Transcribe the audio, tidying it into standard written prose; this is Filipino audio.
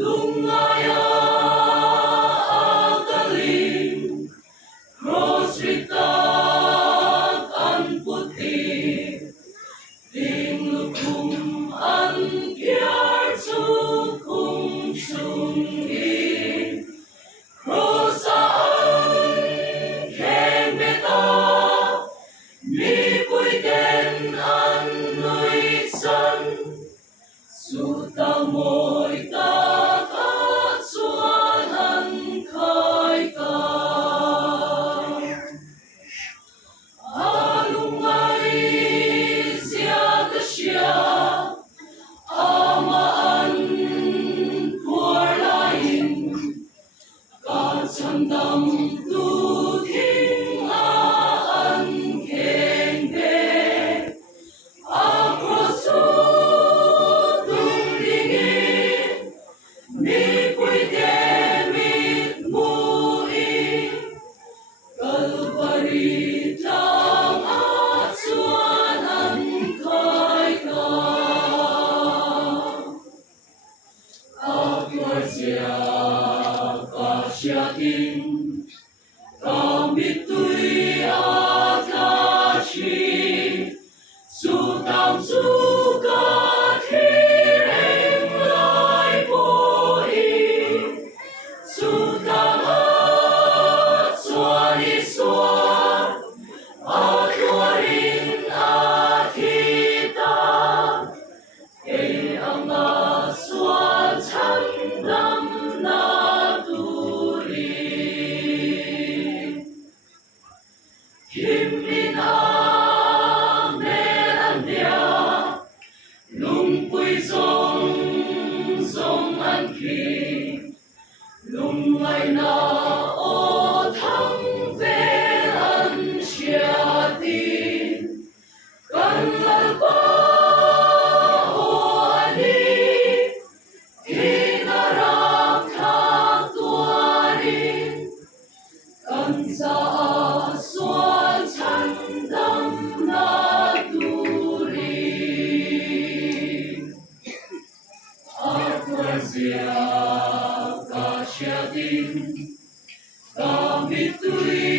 Lungaya agaling, rosritag ang puti, tinglukum ang gyarso kung sungi, rosaan kembeta, nipuiten ang nuisan, sutamoy Sandam tuting aan kengbe, akrosu tunglingi, nipuy demit mui, kalvari tang atsuan ang kaita, akwarsia Siatin kambitui atashi sutang sukat hireng lai boi sutang at suani suan atwarin at hitam e ang aswan chandam na Himina merandia, lungpui zong an ki, lungay na o thang velan siatin, kanlal pa o ani, tinarap kaktuarin, kansa aswan chandam naturi akwarsia kasyatin kambitui